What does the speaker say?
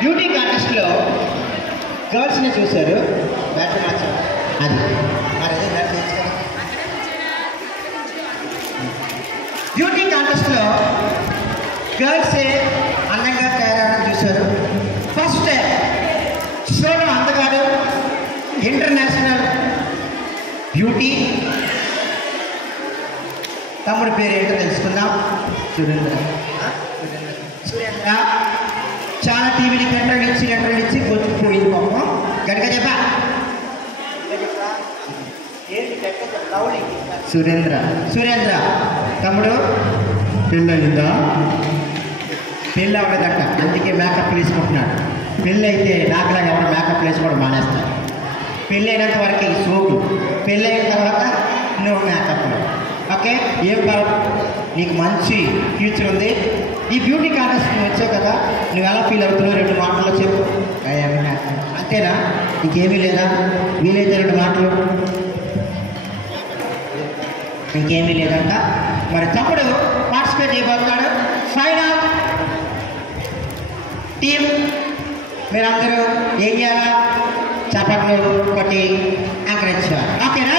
Beauty కాంటెస్ట్లో గర్ల్స్ని చూశారు, battery మార్చారు, అది మరి అదే బ్యాటరీ కదా. బ్యూటీ కాంటెస్ట్లో గర్ల్సే అందంగా తయారవడం చూశారు. ఫస్ట్ షోలో అందగాడు ఇంటర్నేషనల్ బ్యూటీ తమ్ముడి పేరు ఏంటో తెలుసుకుందాం. సురేంద్ర. చాలా టీవీని ఇంటర్వ్యూ ఇచ్చి పోయింది పాపం. గట్టిగా చెప్పా. సురేంద్ర తమ్ముడు పెళ్ళయిందా? పెళ్ళి అవ్వలేదంట, అందుకే మేకప్ వేసుకుంటున్నాడు. పెళ్ళి అయితే నాకులాగా ఎవరు మేకప్ వేసుకోవడం మానేస్తాడు. పెళ్ళి అయినంత వరకు ఈ సోపు, పెళ్ళి అయిన తర్వాత నువ్వు మేకప్. ఓకే, ఏం కావాలి, నీకు మంచి ఫ్యూచర్ ఉంది. ఈ బ్యూటీ కాంటెస్ట్ నువ్వు వచ్చావు కదా, నువ్వు ఎలా ఫీల్ అవుతున్నావు 2 మాటల్లో చెప్పు. అంతేనా, ఇంకేమీ లేదా? వీలైతే 2 మాటలు, ఇంకేమీ లేదంట. మరి తమ్ముడు పార్టిసిపేట్ చేయబోతున్నాడు. ఫైనల్ టీం మీరందరూ ఏం చేయాలా? చప్పట్లు కొట్టి ఎంకరేజ్ చేయాలి. ఓకేనా?